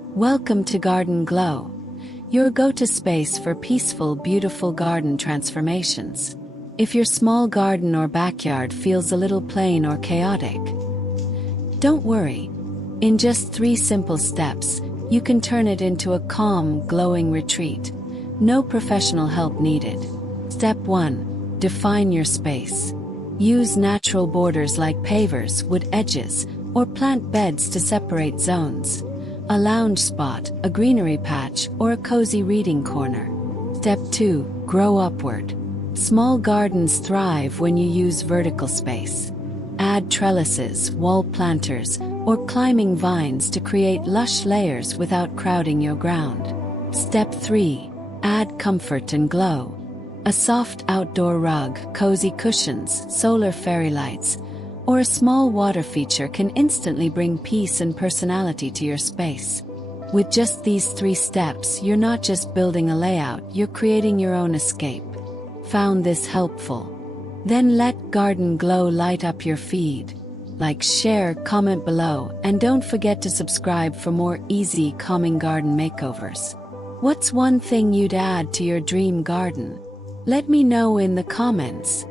Welcome to Garden Glow, your go-to space for peaceful, beautiful garden transformations. If your small garden or backyard feels a little plain or chaotic, don't worry. In just 3 simple steps, you can turn it into a calm, glowing retreat. No professional help needed. Step 1. Define your space. Use natural borders like pavers, wood edges, or plant beds to separate zones. A lounge spot, a greenery patch, or a cozy reading corner. Step 2. Grow upward. Small gardens thrive when you use vertical space. Add trellises, wall planters, or climbing vines to create lush layers without crowding your ground. Step 3. Add comfort and glow. A soft outdoor rug, cozy cushions, solar fairy lights, or a small water feature can instantly bring peace and personality to your space. With just these 3 steps, you're not just building a layout, you're creating your own escape. Found this helpful? Then let Garden Glow light up your feed. Like, share, comment below, and don't forget to subscribe for more easy, calming garden makeovers. What's one thing you'd add to your dream garden? Let me know in the comments.